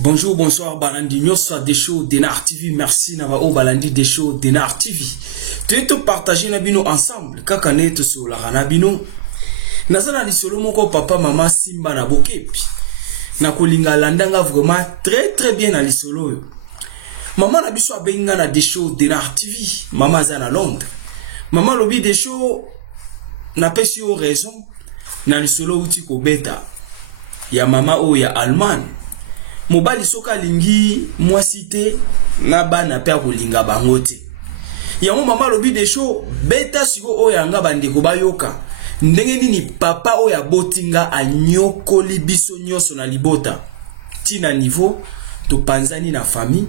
Bonjour, bonsoir, Balandi, Nyosa, des shows, Denar TV, merci, Navao, Balandi, des shows, Denar TV. Tu es tout partagé, Nabino, ensemble, Kakanet, sur la Ranabino. Nazana, li solo, moko, papa, maman, Simba, Nabokepi. Nakolinga, landanga, vraiment, très bien, à l'isolo. Maman, Nabiso, a benga, na des shows, Denar TV. Maman, Zana, Londres. Maman, lobi, des shows, n'a pas si raison. Na l'isolo, uti, ko beta. Ya mama, o, ya Allemagne. Mobali soka lingi mwasi te na bana pe kolinga bango te. Yango mama lobi de show beta siko oyo anga bandeko bayoka. Ndenge nini papa oyo abotinga anyokoli biso nyonso na libota. Ti na niveau to panzani na famille.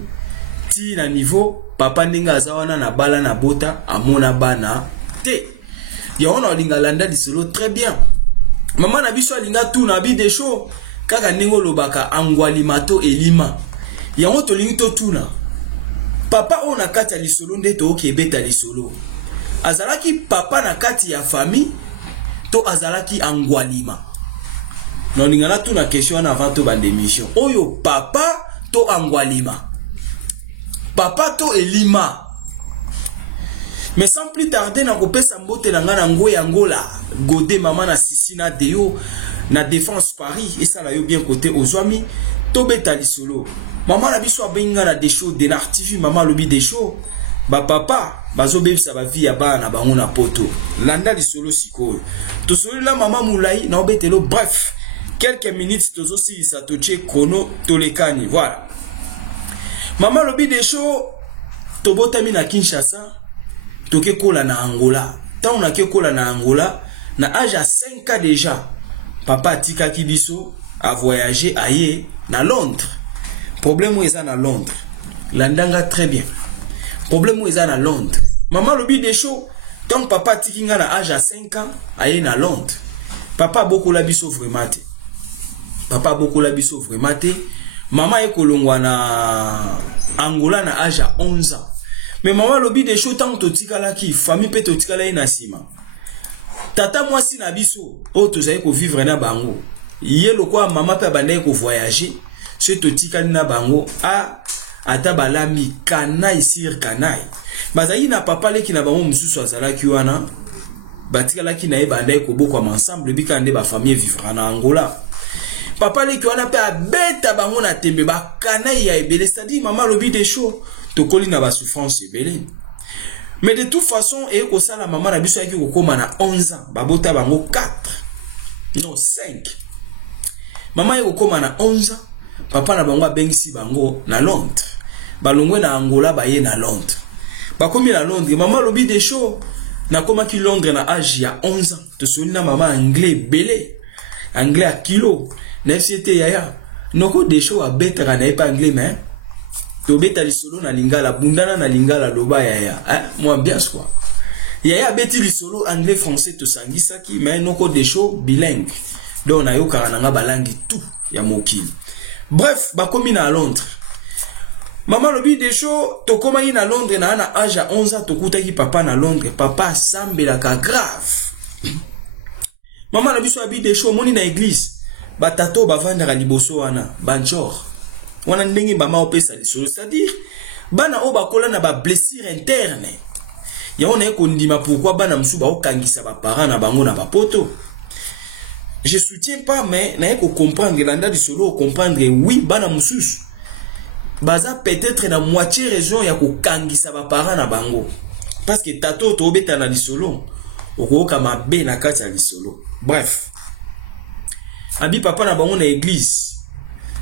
Ti na niveau papa ndenge azawana na bala na bota amona bana te. Yango na linga landa disolo très bien. Mama na biso alinga tout na bi de show. Kaka ningo lobaka angwali mato elima. Yango to lingi to tuna. Papa o na kati ya lisolo nde to okebeta lisolo. Azalaki papa na kati ya famille to azalaki angwalima. Non lingana tuna question avant to bande mission. Oyo papa to angwalima. Papa to elima. Mais sans plus tarder na kopesa mbote na ngana ngo ya ngola. Gode mama na sisina deo. Na défense Paris et ça là yo bien côté aux amis tobeta lisolo maman na biso abenga na des shows de l'artifi maman lobi des shows ba papa bazo bebisa ba vie ya bana bango na poto landa lisolo sikoyo to solo la maman moulai na obetelo bref quelques minutes tozo si ça toche chrono tolekani voilà maman lobi des shows tobotami na Kinshasa toke kola na Angola tant on a ke kola na Angola na âge à 5 ans déjà. Papa tika kibiso a voyagé aye na Londres. Problème où est à Londres. Landanga très bien. Problème où est à Londres. Maman lobi des shows. Donc papa tikinga na âge à 5 ans aye na Londres. Papa beaucoup la biso vraiment. Papa beaucoup la biso vraiment. Maman e kolongwa na Angola na âge à 11 ans. Mais maman lobi des shows tant to tikala ki famille pe to tikala ina sima. Tata moi si na biso o tozali ko vivre na bango ye lokwa mama pe bandai ko voyager se to tikali na bango a ata balami kanai sir kanai bazali na papa leki na bango mususu azalaki wana batikala ki na ye bandai ko boko ensemble bikande ba famille vivre na Angola papa leki wana pe abeta bango na tembe ba kanai ya ebele c'est-à-dire maman lobi des shows to koli na ba souffrance ebele. Mais de toute façon, et au sein la maman na biso yaki kokoma na 11 ans, babota bango 4. Non, 5. Maman yaki kokoma na 11 ans, papa na bango abengisi bango na Londres. Balongwe na Angola baye na Londres. Bakomi na Londres, maman lobi des shows na koma ki Londres na âge ya 11 ans. To soli na maman anglais belé. Anglais à kilo. Na FCT yaya. Noko des shows a betara na pas anglais mais tobeta lisolo na lingala bundana na lingala loba yaya moi bien quoi yaya beti lisolo anglais français to sangisaki mais noko des shows bilingue donc na yoka na nga balangi tout ya mokili bref bakomi na Londres maman lobi des shows to koma na Londres na âge à 11 ans to kutaki papa na Londres papa sambela ka grave maman na biso abi des shows moni na église batato bavandaka liboso wana banjor wana ndenge bama opesa lisolo c'est-à-dire bana o bakola na ba blessure interne ya on e kondima pourquoi bana musuba okangisa ba parents na bango na ba poto je soutiens pas mais na ko comprendre landa lisolo comprendre oui bana mususu baza peut-être na moitié raison ya ko kangisa ba parents na bango parce que tato to obeta na lisolo okoka mabe na kati ya lisolo bref abi papa na bango na église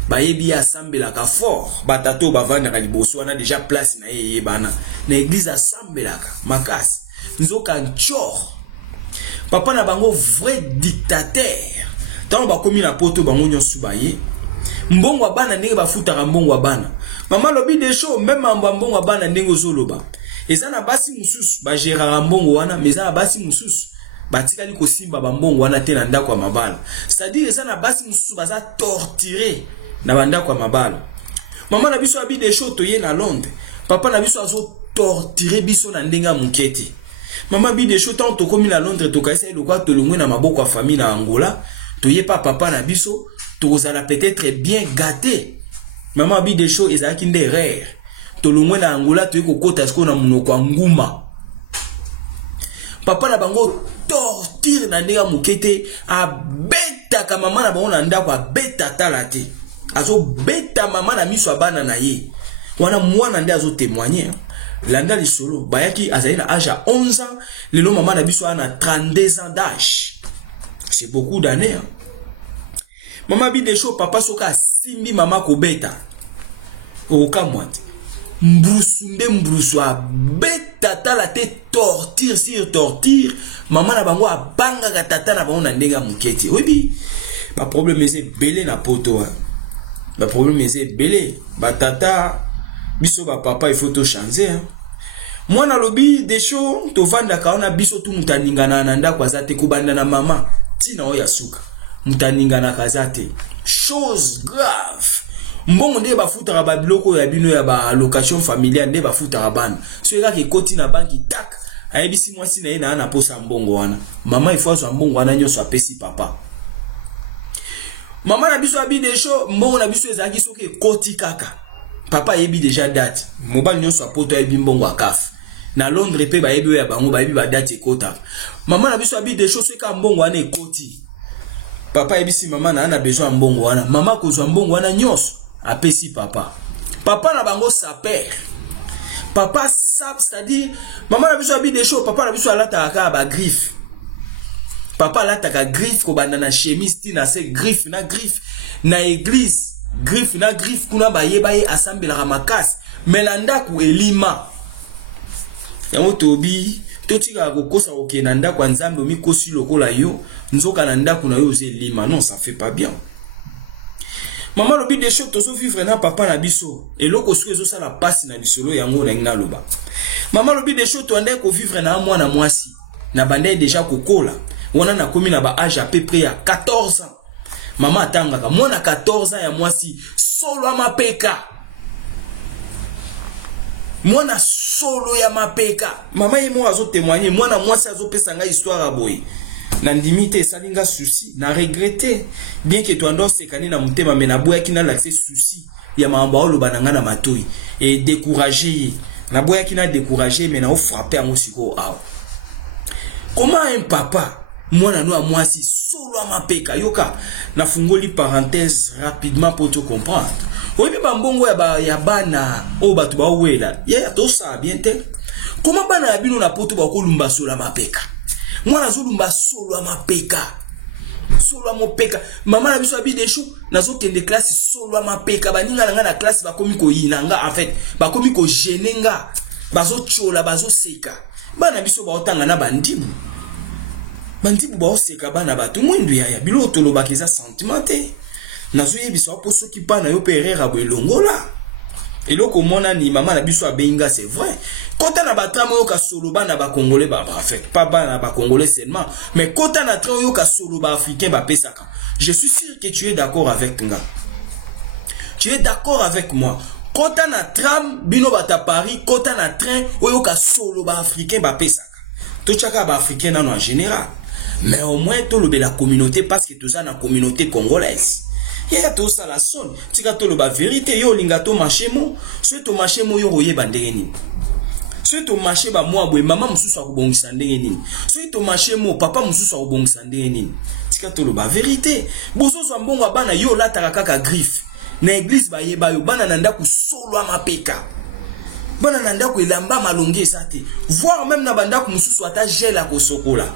bayebi asambela ka fort batato bavanda ka liboso wana déjà place na yeye bana na église asambela ka makasi nzoka nchor papa na bango vrai dictateur tant ba komi na poto bango nyonso baye mbongo wa bana ndenge bafutaka mbongo wa bana mama lobi des choses même mbongo wa bana ndenge ozoloba ezana basi mususu ba gérera mbongo wana mais ezana basi mususu batikali kosimba ba mbongo wana te na ndako ya mabala c'est-à-dire ezana basi mususu baza torturer na bandako ya mabala mama na biso abi des choses toye na Londres papa na biso azo torturer biso na ndenga muketi mama bi des choses tant to komi na Londres to kaisa le quoi to longwe na maboko ya famille na Angola toye pa papa na biso tozala peut-être bien gâté maman bi des choses ezaki nde rare to longwe na Angola toye kokota siko na munoko ya nguma papa na bango torture na ndenga mukete abeta ka mama na bango na ndako abeta talate azo beta mama na miso abana na ye wana mwana nde azo témoigner landa lisolo bayaki azali na âge à 11 ans lelo mama na biso ana 32 ans d'âge c'est beaucoup d'années hein? Mama bi des choses papa soka simbi mama ko beta okamwati mbrusu beta talate torture sur torture mama na bango abanga ka tata na bango na ndenga muketi obi ba problème c'est belé na poto ba problème c'est belé ba tata biso ba papa il faut to changer hein moi na lobi des choses to vanda ka ona biso tu mutaningana na ndako azate kubanda na mama tina oya suka mutaningana kazate chose grave mbongo nde bafutaka ba biloko ya bino ya ba location familiale nde bafutaka bana so eka ke koti na banki tak ayebisi mwasi na ye na posa mbongo wana mama il faut azwa mbongo wana nyonso apesi papa mama na biso abi des choses mbongo na biso ezalaki soki koti kaka papa yebi déjà date mobali nyonso apoto yebi mbongo akaf na Londres pe ba yebi ya bango ba yebi ba date ekota mama na biso abi des choses ka mbongo wana ekoti papa yebisi mama na ana besoin mbongo wana mama kozwa mbongo wana nyonso apesi papa papa na bango sa père papa sap c'est-à-dire mama na biso abi des choses papa na biso alata ka ba griffe papa alata ka griffe ko banda na chemise tina se griffe na église griffe na griffe kuna ba yeba ye asambela makasi melanda ku elima yango tobi totika kokosa okena ndako nzambe omikosi lokola yo nzoka na ndako na yo oze lima non ça fait pas bien maman lobi des choses tozo vivre na papa na biso eloko soki ezo sala pasi na bisolo yango na ngina loba maman lobi des choses toande ko vivre na mwana mwasi na bande déjà kokola wana na komi na ba âge à peu près ya 14 ans mama atangaka mwana 14 ans ya mwasi solo ya mapeka mwana solo ya mapeka mama yemo azo témoigner mwana mwasi azo pesa nga histoire aboy na ndimite salinga souci na regretter bien que toi ndo sekani na mutema mais na boya kina l'accès souci ya mamba olo bananga na matoi et décourager na boya kina décourager mais na frapper en siko aw comment un papa mwana no mwasi solo mapeka yoka na fungoli parenthèse rapidement pour te comprendre oyebi bambongo ya bana o batu ba wela ya to sa bien te comment bana ya bino na poto ba kolumba solo mapeka mwana zolumba solo mapeka solo mopeka mama na biso abi des choses nazo kende classe solo mapeka baninga nanga na classe ba komi ko yinanga en fait ba komi ko genenga bazo chola bazo seka bana biso ba otanga na bandibu ba oseka bana batu mwindu ya bilo toloba keza sentimenté nazo yebisa po soki bana yo perera bo elongola eloko mona ni mama na biso abenga c'est vrai kota na batramo yo ka solo bana ba congolais ba fait pas bana ba congolais seulement mais kota na train yo ka solo ba africain ba pesaka je suis sûr que tu es d'accord avec nga tu es d'accord avec moi kota na tram bino bata Paris kota na train yo ka solo ba africain ba pesaka to chaka ba africain en général mais au moins tout le la communauté parce que tout ça na communauté congolaise ya to ça la sonne tika to le ba vérité yo linga to marché mo so to marché mo yo roye bandenge nini so to marché ba moi boy mama mususu akubongisa ndenge nini so to marché mo papa mususu akubongisa ndenge nini tika to le ba vérité bozo so mbongo bana yo lataka kaka griffe na église ba yeba yo bana nanda ku solo mapeka bana nanda ku elamba malonge sate voir même na banda ku mususu ata gela ko sokola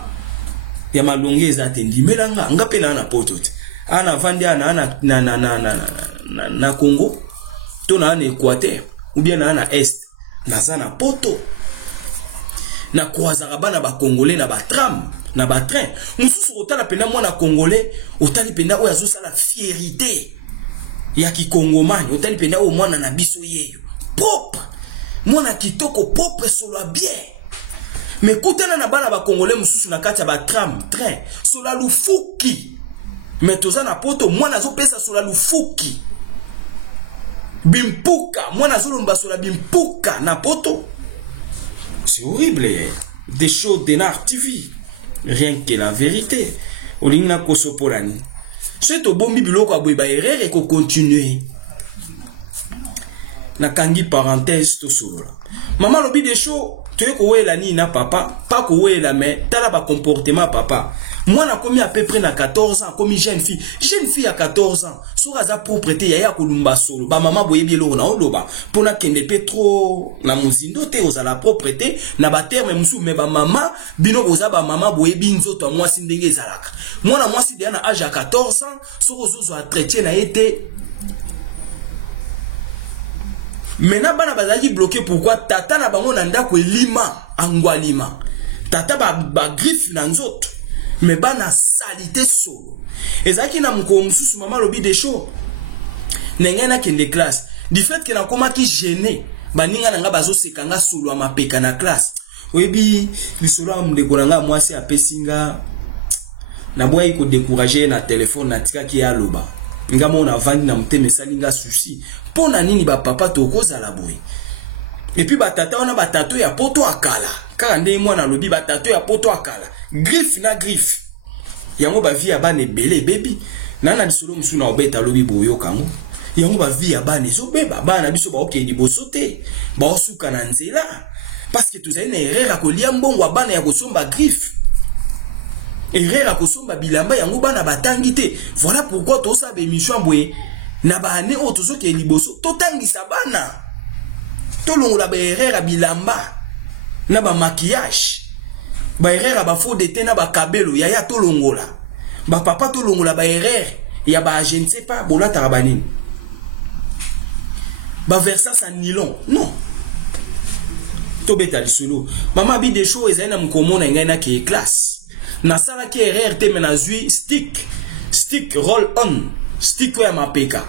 ya malonge ezate ndimelanga ngapela na potote ana vandi ana na Congo to na Équateur ou bien na Est na sana poto na croisaka bana ba congolais na ba tram na ba train mususu otala penda mwana congolais otali penda oyo azosala fierté ya kikongomani otali penda oyo mwana na biso yeyo propre mwana kitoko propre solo bien mais kutana na bana ba congolais mususu na kati ya ba tram train sola lufuki mais toza na poto mwana azopesa sola lufuki bimpuka mwana azolomba sola bimpuka na poto. C'est horrible. Des shows d'Enar TV. Rien que la vérité. Olingna kosopolani. C'est au bon biloko aboyeba erreur et ko continuer. Na kangi parenthèse to solo. Maman lobi des shows, tu es ko wela ni na papa, pas ko wela mais tala ba comportement papa. Moi na komi à peu près na 14 ans, comme jeune fille à 14 ans. Sur aza propreté ya kolumba solo. Ba maman boyebi lo na oloba. Pona kende pe trop na muzindo te oza la propreté na ba terme musu me ba maman bino oza ba maman boyebi nzoto moi si ndenge ezalaka. Moi na moi si de na âge à 14 ans, sur ozo a traité na été. Maintenant bana bazali bloqué pourquoi tata na bango na ndako elima angwalima. Tata ba griffe na nzoto. Mais bana salité solo. Ezaki na mko mususu mama lobi des shows. Nengena kende classe. Du fait que na koma ki gêné, baninga nanga bazo sekanga solo a mapeka na classe. Oyebi lisolo amndeko nanga mwasi apesinga na boye ko décourager na téléphone na tika ki aloba. Nga mona vandi na mteme salinga souci. Pona nini ba papa tokoza la boye. Et puis batata ona batato ya poto akala. Kaka ndé mwana lobi batato ya poto akala. Griffe na griffe. Yango ba vie ya bane belé baby. Nana lisolo musu na obeta lobi boyo kango. Yango ba vie ya bane so beba bana biso ba okendi bosote. Ba osuka na nzela. Parce que tozali na erreur akolia mbongo bana ya kosomba griffe. Erreur akosomba bilamba yango bana batangi te. Voilà pourquoi to sa be mission boye na ba ane o tozo ke liboso to tangisa bana. To longola ba erreur bilamba na ba maquillage. Ba erreur ba faux de te na ba kabelo ya to longola. Ba papa to longola ba erreur ya ba je ne sais pas bolata rabanini. Ba versa sa nylon. Non. To beta lisolo. Mama bi des choses ezana mkomona ngana ke classe. Na sala ki erreur te mena zui stick roll on stick ya mapeka.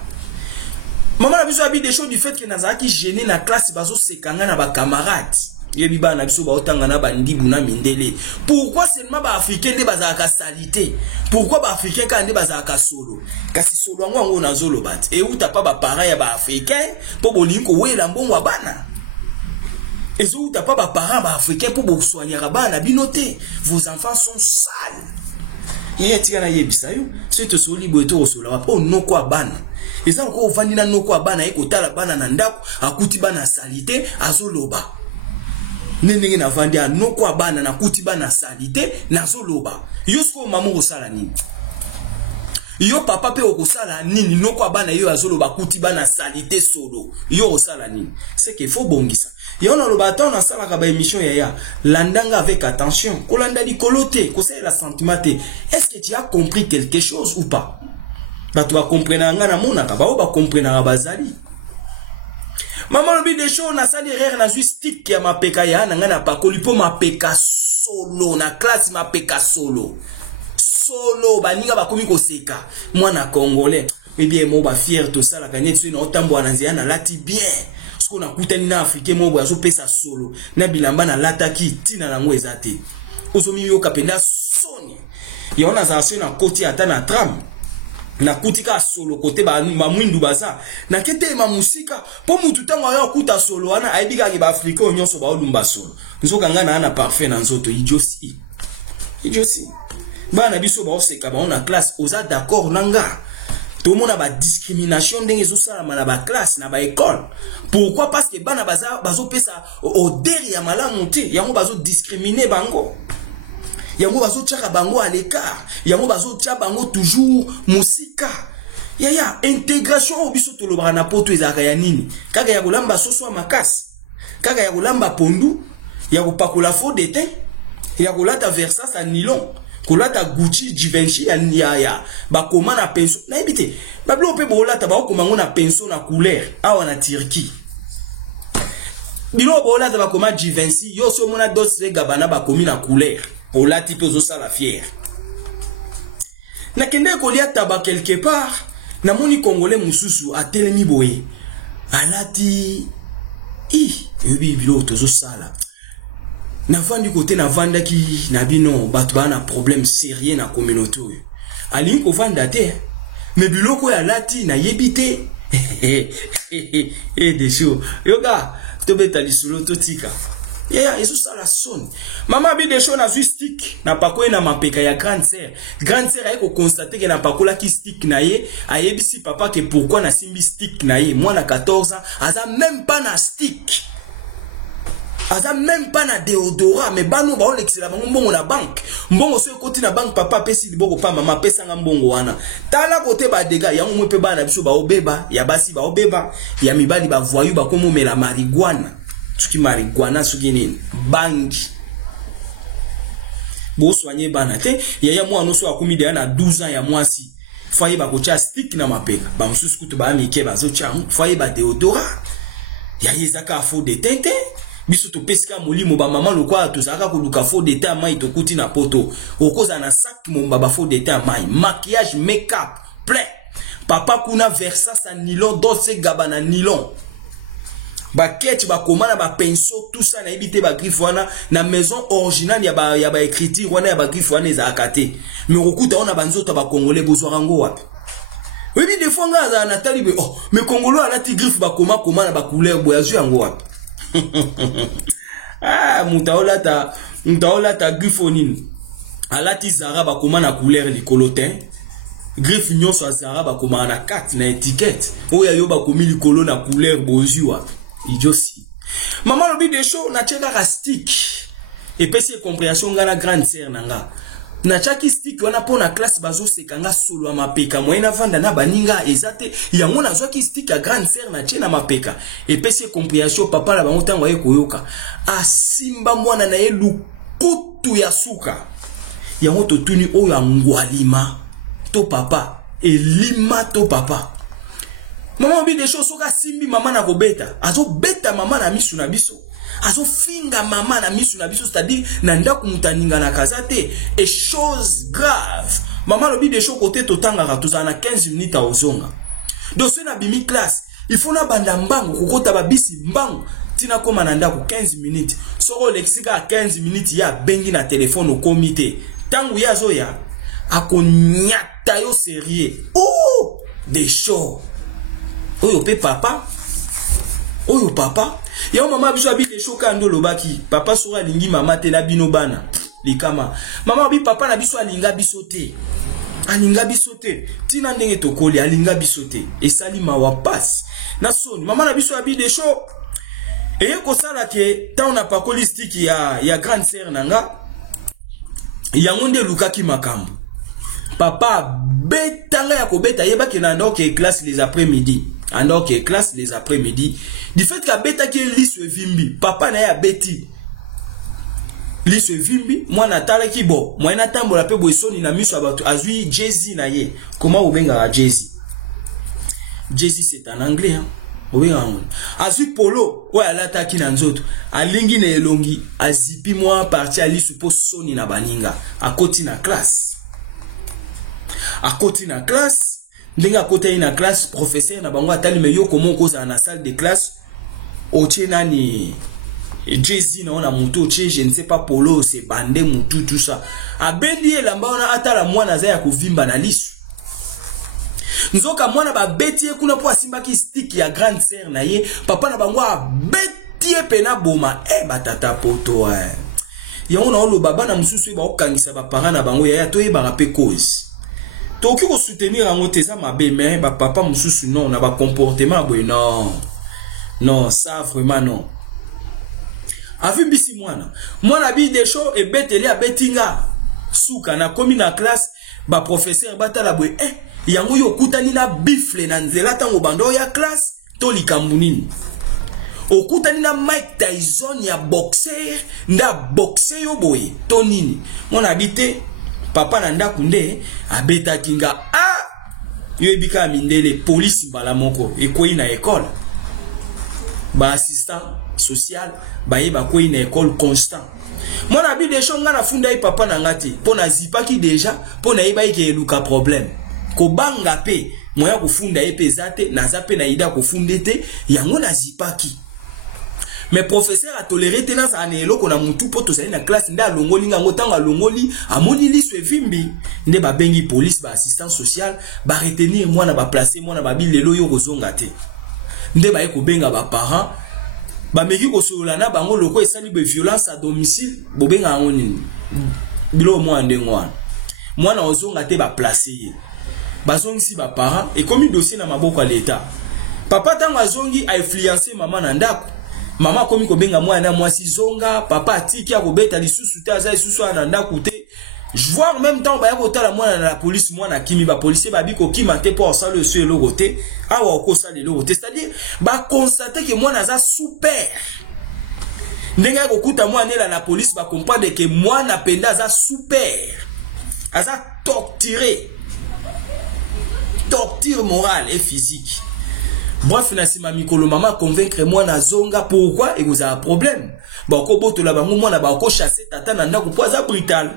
Maman a besoin des choses du fait que nazaki gêné na classe bazo sekanga na ba camarades. Yebi ba na biso ba otanga na bandibu na mindele. Pourquoi seulement ba africain de bazaka salité? Pourquoi ba africain ka nde bazaka solo? Kasi solo ngo na zolo bat. Et ou ta pas ba parents ya ba africain po bolinko wela mbongo bana. Et ou ta pas ba parents ba africain po bo soigner bana binoté. Vos enfants sont sales. Yé tika na yebisa yo. C'est to soli boeto osola po noko bana. Eza ko vandi na noko bana eko tala bana na ndako akuti bana salité azoloba. Nenge na vandi a noko bana na kuti bana salité na zoloba. Yo sko maman osala nini? Yo papa pe okosala nini noko bana yo azoloba kuti bana salité solo. Yo osala nini? C'est qu'il faut bongisa. Yo na loba ta na sala ka ba émission ya landanga avec attention. Kolanda di kolote, ko la sentimenté. Est-ce que tu as compris quelque chose ou pas? Ba tu vas comprendre nga na mona ka ba o ba comprendre bazali. Maman lobi des choses na sali rire na stick ya mapeka ya na nga na pakoli po mapeka solo na classe mapeka solo. Solo baninga bakomi koseka mwana congolais. Eh bien mo ba fier to sala kanyet so na otambo na nzia na lati bien. Sko na kutani na africain mo bo pesa solo. Na bilamba na lataki tina na ngo ezate. Ozomi yo kapenda soni. Ya ona za na koti ata na tram. Na kutika solo kote ba mwindu baza na kete ma musika po mutu tango ya kuta solo wana aibika ke ba afrika nyonso ba olumba solo nzoka ngana na parfait na nzoto idiosi bana biso ba oseka ba ona classe oza d'accord nanga to mona ba discrimination ndenge zo sala na ba classe na ba école. Pourquoi? Parce que bana bazo pesa odeur ya malamu te yango bazo discriminer bango. Yango bazo tchaka bango à l'écart. Yango bazo tchaka bango toujours musika. Ya intégration obiso to lobra na poto ezaka ya nini? Kaka ya kolamba soso makasi. Kaka ya kolamba pondu, ya kopakula faux de teint, ya kolata Versace à nylon, kolata Gucci, Givenchy ya ba koma na penso. Na ebite. Ba blo pe bolata ba koma ngo na penso na couleur awa na Turquie. Bilo bolata ba koma Givenchy, yo so mona dos gabana ba komi na couleur. olati pe ozosala fière. Nakende kolia taba quelque part, na moni congolais mususu atelemi boye. Alati yobi bilo tozosala. Na vandi côté na vanda ki na bino bato bana problème sérieux na communauté. Ali ko vanda te. Mais biloko ya lati na yebite. Des choses. Yoga, to beta lisolo to tika. Yeah, eso sala son. Mama bi des choses na stick na pakoye na mapeka ya grande sœur. Grande sœur ayeko constater que na pakola ki stick na ye, ayebisi papa que pourquoi na simbi stick na ye. Moi na 14 ans, aza même pas na stick. Aza même pas na déodorat, mais bano ba on excela mbongo na banque. Mbongo so côté na banque papa pesi liboko pa mama pesa nga mbongo wana. Tala côté ba dega ya mwe pe bana biso ba obeba, ya basi ba obeba, ya mibali ba voyou ba komo mela marijuana. Tuki marijuana suki nini? Bangi. Bo soigner bana te, ya mwa no so akumi de na 12 ans ya mwasi. Faye ba kocha stick na mapeka. Ba msusu kutu ba mike ba zo chamu, faye ba déodorat. Ya yezaka faux de tente. Biso to pesika molimo ba mama lokwa tozaka koluka faux d'état mai to kuti na poto okoza na sac mon baba faux d'état mai maquillage make-up plein papa kuna versa sa nylon doce gabana nylon ba ketch ba komana ba pinceau tout ça na ebité ba griffe wana na maison originale ya ba écriture wana ya ba griffe wana za akate mais okuta ona banzoto ba congolais bozwa ngo wapi. Oui des fois nga na talibe oh mais congolais ala ti griffe ba koma na ba couleur boyazu yango wapi. Mutaola ta griffonine. Alati Zara ba koma na couleur likolotin. Griffe nyonso Zara ba koma na 4 na étiquette. Oya yo ba komi likolo na couleur bozua. Idiosi. Maman lobi de show na cheka ka stick. Et pesi compréhension nga na grande sœur nanga. Na chaki stick wana po na classe bazo sekanga solo ya mapeka moyena vanda na baninga ezate yango na zwaki stick ya grande sœur na chena mapeka epesi compréhension papa la bango tango ye koyoka asimba mwana na ye lukutu ya suka yango to tuni oyo ngwalima to papa elima to papa mama bi de choses soka simbi mama na kobeta azo beta mama na misu na biso azo finga mama na misu na biso c'est-à-dire na ndako mutaninga na kazate et chose grave maman lobi de choses côté totanga katuza na 15 minutes a ozonga donc c'est na bimi classe il faut na banda mbango kokota babisi mbango tina koma na ndako 15 minutes soko lexika 15 minutes ya bengi na téléphone au comité tangu ya zoya akonyata yo sérieux oh des choses oyo pe papa oyo papa ya mama biso abi te shoka ndo lobaki papa sora lingi mama te la bino bana likama mama bi papa na biso alinga biso te tina ndenge tokoli alinga biso te esali mawa passe na soni mama na biso abi de show eye kosala ke ta na pakoli stick ya grande sœur nanga yango nde lukaki makambo papa betanga ya kobeta yeba ke na ndo ke classe les après-midi alors que classe les après-midi du fait que beta qui liso vimbi papa na ya beti liso vimbi moi na tala ki bo moi na tambola pe boisoni na miso abatu azui Jay-Z na ye comment obenga Jay-Z c'est en anglais hein obenga azui polo ouais alata ki na nzoto alingi na elongi azipi moi parti ali supo soni na baninga akoti na classe Ndenga kote ina classe professeur na bango atali me yo komo koza na salle de classe otie nani Jay-Z na ona mutu otie je ne sais pas polo c'est bandé mutu tout ça abendi elamba ona atala mwana za ya kovimba na lisu nzoka mwana ba betie kuna po asimba ki stick ya grande sœur na ye papa na bango betie pena boma batata poto yango na olo baba na mususu ba okangisa ba parents na bango ya to yeba pe cause toki ko soutenir en oteza mabe mais ba papa mususu non na ba comportement boy non ça vraiment non avi bisi mwana bi de show e beteli a betinga suka na komi na classe ba professeur batala boy yango yo kutani na bifle na nzela tango bando ya classe to likambu nini okutani na Mike Tyson ya boxer nda boxer yo boy to nini mwana bite papa na ndaku nde abeta kinga yo ebika mindele police bala moko ekoyi na école ba assistant social baye bakoi na école constant mwana bi de shonga na funda yi papa na ngati pona zipaki deja pona yeba ke eluka problème ko banga pe moya kufunda ye pezate na zape na ida kufunde te yango na zipaki mais professeur a toléré te na sa eloko na mutu po to na classe nda longoli nga ngotanga longoli amoni liswe vimbi nde ba bengi police ba assistant social ba retenir mwana ba placer mwana ba bilelo yo kozonga te nde ba ko benga ba parents ba meki ko solola na bango loko esali be violence à domicile bo benga ngoni bilo mwana ngwana mwana ozonga te ba placer bazongi ba parents et comme dossier na maboko à l'état papa tango azongi a influencer maman na ndako mama komi ko benga mwana mwasi zonga papa atiki akobeta lisusu te aza lisusu na ndako te voir même temps ba ya kotala mwana na la police mwana kimi ba policier ba biko kima te pour ça le sur le côté awa ko ça le côté c'est-à-dire ba constater que mwana za super ndenga ko kuta mwana la police ba comprendre que mwana penda za super aza torturé torture morale et physique. Bref, na mikolo mama convaincre moi na zonga pourquoi et vous avez un problème. Ba ko boto la bango moi na ba ko chasser tata na ndako poza brutal.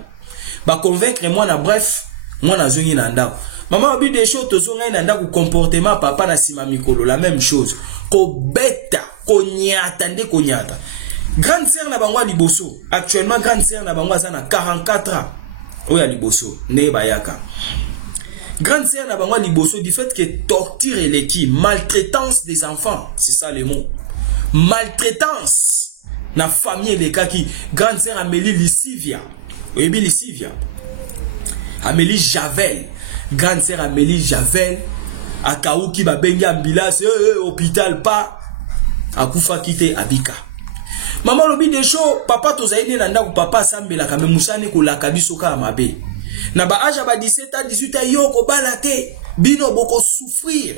Ba convaincre moi na bref, moi na zongi na ndako. Maman obi des choses to zonga na ndako comportement papa na sima mikolo la même chose. Ko beta, ko nyata nde ko nyata. Grande sœur na bango liboso. Actuellement grande sœur na bango za na 44 ans. Oya liboso ne bayaka. Grande sœur n'a pas liboso du fait que torture et l'équipe, maltraitance des enfants, c'est ça le mot. Maltraitance. Na famille les cas qui grande sœur Amélie Lissivia. Oui, Lissivia. Amélie Javel. Grande sœur Amélie Javel. Akaouki ba bengi ambulance hôpital pas. Akufa kite abika. Maman lobi de show papa tozaine na ndako papa sambela kame musane ko la kabiso ka mabe. Na ba âge ba 17 ans 18 ans yo ko balate bino boko souffrir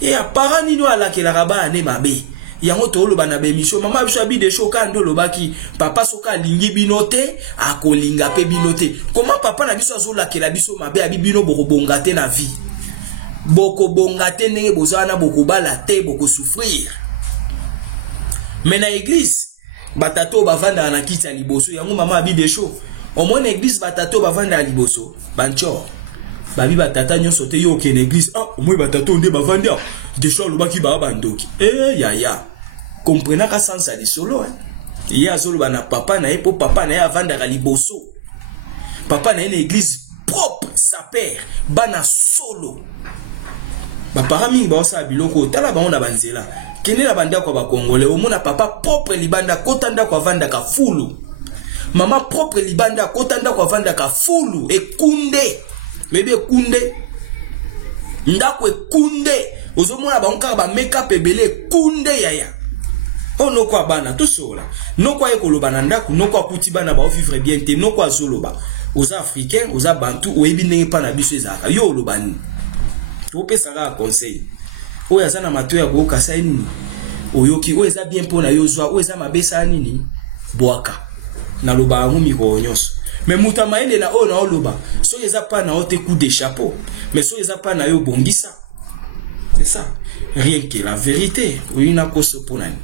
et apparent nino ala ke la raba ne mabe yango to lo bana be mission mama biso abi de shoka ndo lo baki papa soka lingi binote akolinga pe binote comment papa na biso azola ke la biso mabe abi bino boko bongate na vie boko bongate ndenge bozana boko balate boko souffrir mais na église batato bavanda na kiti ya liboso yango mama abi de show au moins l'église batato bavanda liboso bancho babi batata nyonso te yo ke l'église au moins batato nde bavanda de show lo baki ba bandoki ya comprenez ka sens à solo ya solo bana papa na epo papa na ya vanda liboso papa na une église propre sa père bana solo ba parami ba osa biloko tala ba ona banzela kene la banda kwa ba congolais au moins papa propre libanda kotanda kwa vanda ka fulu. Maman propre libanda kotanda kwa vanda ka fulu ekunde mebe kunde ndako ekunde ozomona banka ba make up ebele kunde yaya ono kwa bana tout sola no kwa ekoloba na ndako no kwa kuti bana ba vivre bien te no kwa zoloba aux africains aux bantu oyebi ndenge pa na biso ezaka yo lobani to pesa ka conseil oya sana mato ya ko kasa nini oyoki oza bien pona yo zwa oza mabesa nini boaka na loba ngumi ko nyonso mais mutama ende na o na loba so eza pa na ote coup de chapeau mais so eza pa na yo bongisa c'est ça rien que la vérité oui na koso ponani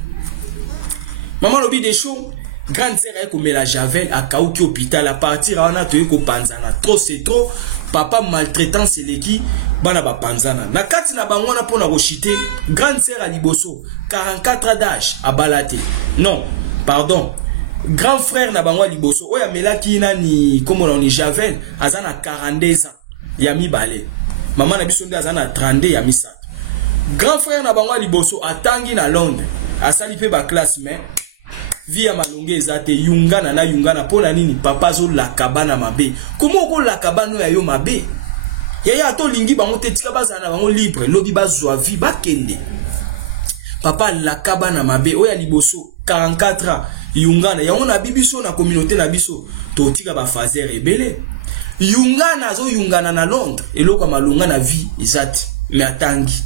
maman lobi des choses grande sœur a comme la Javel à Kauki hôpital à partir on a to ko panzana trop c'est trop papa maltraitant c'est l'équipe bana ba panzana na kati na bango na pona ko chiter grande sœur à liboso 44 ans d'âge à balate non pardon grand frère na bango liboso oya melaki nani comme on dit Javel azana 42 ans ya mibale maman na biso nde azana 32 ya misato grand frère na bango liboso atangi na Londres asali pe ba classe mais via malonge ezate yungana na yungana pona nini papa zo la kabana mabe comment ko la kabano ya yo mabe yaya to lingi bango tetika bazana bango libre lobi bazwa vie bakende papa la kabana mabe oya liboso 44 ans yungana yango na bibiso na communauté na biso to tika ba fazer ebele yungana zo yungana na Londres eloko malonga na vie ezate mais atangi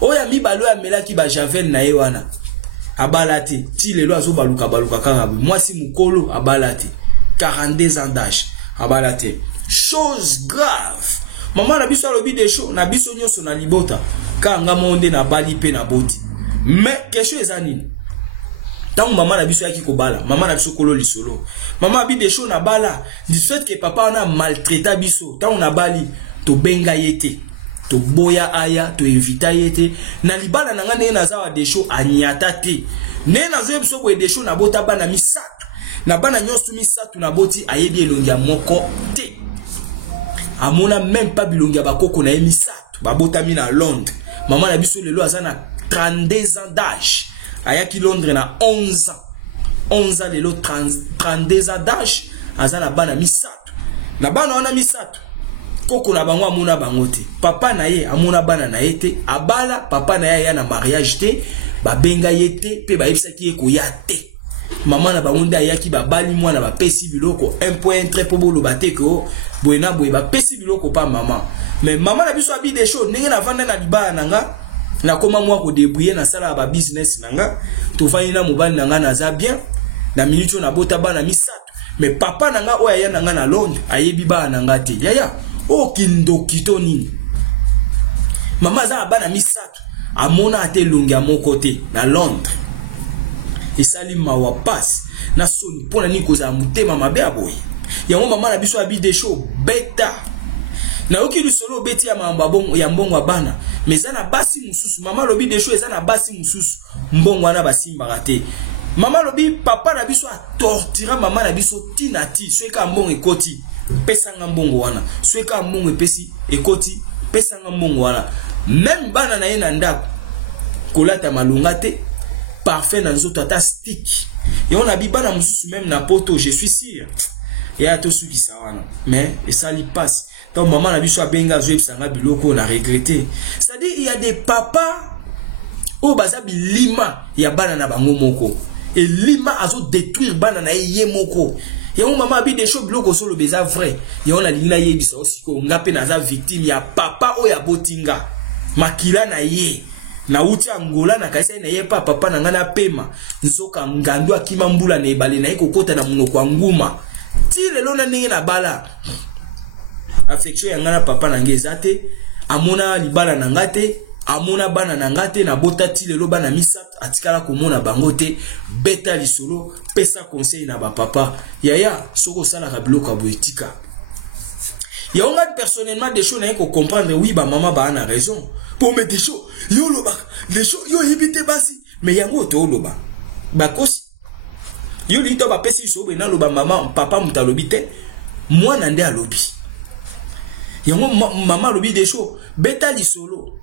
oya mibalo ya melaki ba Javel na yewana abalate ti lelo azo baluka kaka mwasi mukolo abalate 42 ans d'âge abalate chose grave maman na biso alobi de show na biso nyonso na libota kanga monde na bali pe na boti mais quelque chose anini tant maman na biso yaki ko bala maman na biso kolo lisolo maman abi des choses na bala du fait que papa on a maltraité biso tant on a bali to benga yete to boya aya to invita yete na libala na ngane na zawa des choses anyata te ne na zo biso ko des choses na bota bana misatu na bana nyosu misatu na boti ayebi elongi ya moko te amona même pas bilongi ya bakoko na misatu babotami na Londres maman na biso lelo azana 32 ans d'âge ayaki Londres na 11 ans 11 ans lelo 32 ans d'âge azana bana misatu na bana wana misatu koko na bango amona bango te papa na ye amona bana na ye te abala papa na ye ya na mariage te babenga ye te pe bayebisaki ye koya te maman na bango nde ayaki babali mwana bapesi biloko 1.3 po boloba te ko boyena boye bapesi biloko pa maman mais maman na biso abi des choses ndenge na vanda na libala nanga na koma mwa ko débrouiller na sala ba business nanga to fani na mobali nanga na za bien na minute na bota bana misatu mais papa nanga oya ya nanga na Londres ayebi bana nanga te yaya o kindokito nini mama za bana misatu amona ate longia moko te na Londres esali mawa passe na soni pona ni koza mutema mabe aboye yango mama na biso abi des choses beta na oki lusolo beti ya mamba bongo ya mbongo bana mezana basi mususu mama lobi des choses ezana basi mususu mbongo wana basimba rate mama lobi papa na biso a tortira mama na biso tinati sweka mbongo ekoti pesanga mbongo wana sweka mbongo epesi ekoti pesanga mbongo wana même bana na ye na ndako kolata malunga te parfait na nzoto ata stick et on a bibana mususu même na poto je suis sûr ya to suki sawana mais et ça lui passe donc maman na biso abenga zo ebisanga biloko na regretter c'est-à-dire il y a des papas o bazabi lima ya bana na bango moko et lima azo détruire bana na ye moko ya maman abi des choses biloko solo beza vrai ya on a lina ye biso siko ngape na za victime ya papa o ya botinga makila na ye na uti Angola na kaisa na ye papa na ngana pema nzoka ngandu akima mbula na ebale na ekokota na munoko nguma ti lelo na ndenge na bala affection ya ngana papa na ngezate amona libala na ngate amona bana na ngate na bota ti lelo bana misatu atikala komona bango te beta lisolo pesa conseil na ba papa yaya soko sala ka biloko aboetika ya onga personnellement des choses na ko comprendre oui ba maman ba na raison pour mettre des choses yo loba des choses yo hibite basi mais yango to loba bakosi yo lito ba pesi so na loba maman papa mutalobi te mwana nde alobi yango maman lobi des choses beta lisolo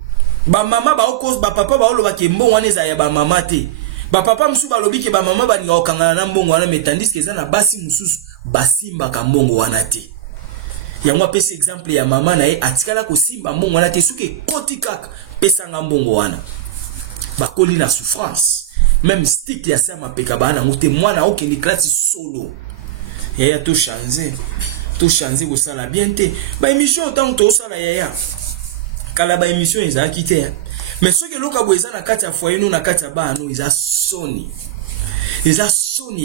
ba maman ba okos ba papa ba loba ke mbongo wana eza ya ba maman te ba papa musu ba lobi ke ba maman ba ninga okangana na mbongo wana metandis ke eza na basi mususu basimba ka mbongo wana te yango apesi exemple ya mama na ye atikala kosimba mbongo wana te suke koti kaka pesanga mbongo wana bakoli na souffrance même stick ya sama peka bana ngote mwana okende classe solo yaya to changer ko sala bien te ba émission tant to sala yaya kala ba émission ezaki te mais soki loka boeza na kati ya foyer no na kati ya bana eza soni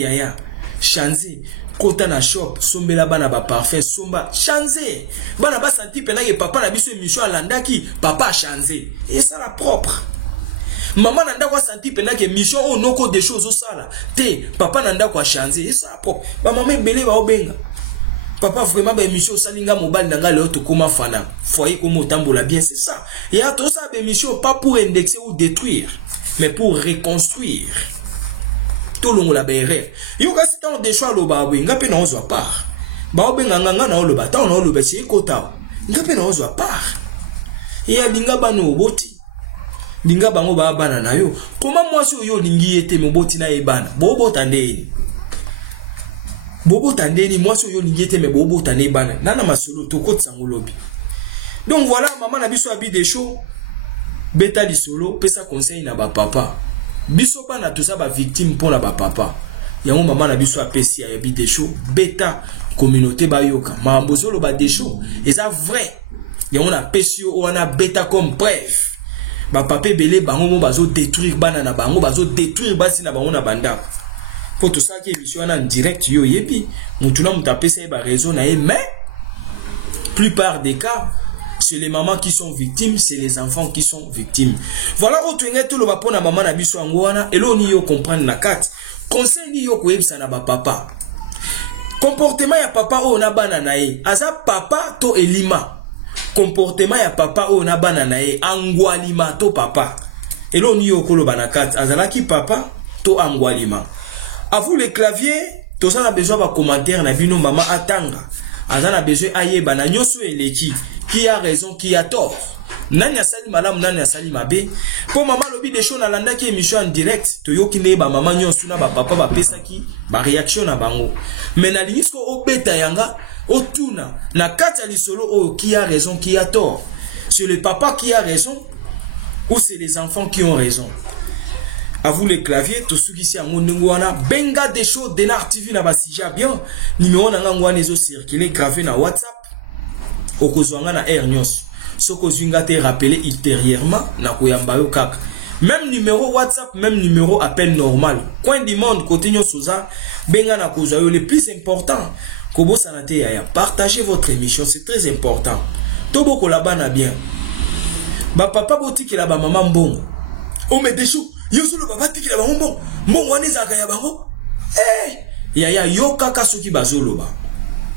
yaya changer kota na shop sombela bana ba parfum somba changer bana ba santi pena ke papa na biso émission alandaki papa a changer et ça la propre maman nanda kwa santi pena ke mission o noko des choses au sala te papa nanda kwa changer et ça la propre ba maman belé ba obenga papa vraiment ba émission salinga mobile nanga le to koma fana foyer comme tambola bien c'est ça et à tout ça ba émission pas pour indexer ou détruire mais pour reconstruire tout le monde la béré yo kasi tant de choix lo ba wenga pe na ozwa part ba obenga nganga na lo ba ta na lo ba chi kota ngape na ozwa part ya dinga bano oboti dinga bango ba bana na yo koma mwasi oyo lingi ete moboti na ebana bobo tandeni mwasi oyo lingi ete me bobo tandeni bana nana masolo to kotsa ngolobi donc voilà maman na biso abi des choses beta lisolo pesa conseil na ba papa biso bana tout ça ba victime pour la ba papa yango maman na biso apesi ya bi des choses beta communauté ba yoka mambozolo ba des choses et ça vrai yango na pesi o wana beta comme preuve ba papa belé bango mo bazo détruire bana na bango bazo détruire basi na bango na banda pour tout ça qui émission en direct yo yebi mutuna mutapesa ba raison na mais plupart des cas c'est les mamans qui sont victimes, c'est les enfants qui sont victimes. Voilà où tu es tout le bapon à maman na biso angwana et l'on y comprendre la carte. conseil ni yo koyebisa na ba papa comportement ya papa o na bana na ye aza papa to elima comportement ya papa o na bana na ye angwalima to papa elo ni yo koloba na kati azalaki papa to angwalima. À vous les claviers, tout ça a besoin de commentaires na bino mama atanga. Azana a besoin ayeba na nyoso eleki qui a raison qui a tort. Nani asali malamu nani asali mabe. Po mama lobi de show na landa ki émission en direct to yoki ne ba mama nyoso na ba papa ba pesa ki ba réaction na bango. Mais na linisko o beta yanga o tuna na kati ali solo o qui a raison qui a tort. C'est le papa qui a raison ou c'est les enfants qui ont raison. À vous les claviers, tout ce qui est à mon ngwana, benga des shows Denar TV na basija bien, numéro na ngwana ezo circuler gravé na WhatsApp, okozwanga na air nyos. Soko zwinga te rappeler ultérieurement na koyamba yo kaka. Même numéro WhatsApp, même numéro appel normal. Coin du monde côté nyosoza, benga na kozwa yo le plus important. Kobo sanate yaya, partagez votre émission, c'est très important. Tobo kolaba na bien. Ba papa botiki la ba maman mbongo. O me deshu yo solo baba tiki la bango mbongo wana ezaka ya bango yaya yo kaka soki bazoloba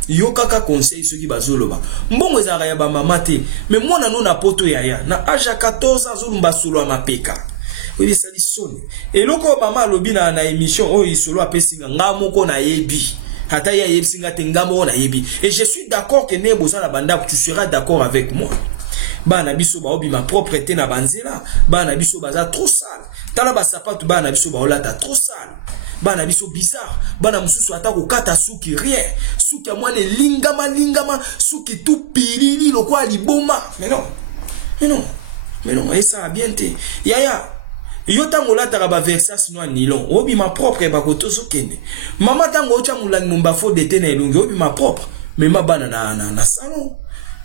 yo kaka conseil soki bazoloba mbongo ezaka ya ba mama te mais mwana no na poto yaya na âge ya 14 ans azolumba solo ya mapeka oyi sali soni eloko mama alobi na émission oyo solo apesinga nga moko na yebi hata ya yebsinga te nga moko na yebi et je suis d'accord que ne boza na banda tu seras d'accord avec moi. Bana biso ba obi ma propreté na banzela bana biso baza trop sale tala ba sapatu bana biso ba olata trop sale bana biso bizarre bana mususu ata ko kata suki rien suki ya mwana lingama suki tout pirili lokwa liboma mais non et ça bien te yaya yo tango lata ba versas no nylon obi ma propre ba ko tozo kende mama tango ocha mulangi mumba fo de tena elungi obi ma propre mais ma bana na salon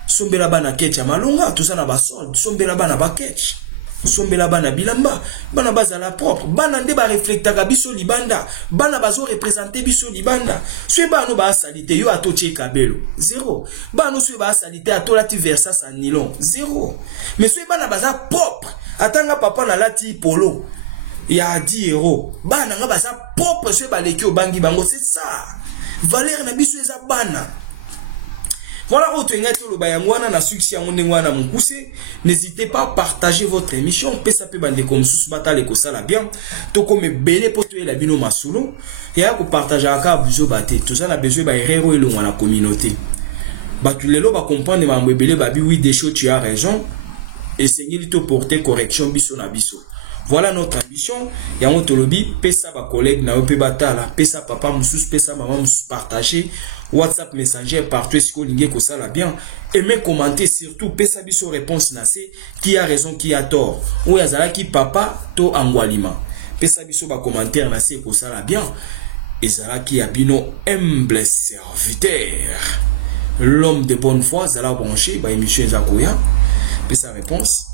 sombela bana ketcha malunga tout ça na ba solde sombela bana ba ketch sombela bana bilamba bana bazala propre bana nde ba reflectaka biso libanda bana bazo représenter biso libanda swe bana ba salite yo atoche kabelo zéro bana swe ba salite atolati versas en nylon zéro mais swe bana baza propre atanga papa na lati polo ya 10 euros bana nga baza propre swe ba leki obangi bango c'est ça valeur na biso eza bana. Voilà votre ngwana na succès ngwana mukuse. N'hésitez pas à partager votre émission. Pesa pe bande comme sous batale ko sala bien. To comme belé pour la bino masulo. Ya ko partager aka buzo baté. Tout ça na besoin ba erreur et le la communauté. Ba tu lelo ba comprendre ma mbebele ba bi oui des choses tu as raison. Essayez de porter correction biso na biso. Voilà notre ambition. Yango tolobi pesa ba collègue na pe batala, pesa papa musus, pesa maman musus partager. WhatsApp Messenger partout est-ce que l'ingé ko sala bien. Aimez commenter surtout pesa biso réponse na c'est qui a raison qui a tort. Ou yazala ki papa to angwalima. Pesa biso ba commentaire na c'est ko sala bien. Ezala ki abino humble serviteur. L'homme de bonne foi zala branché ba émission zakoya. Pesa réponse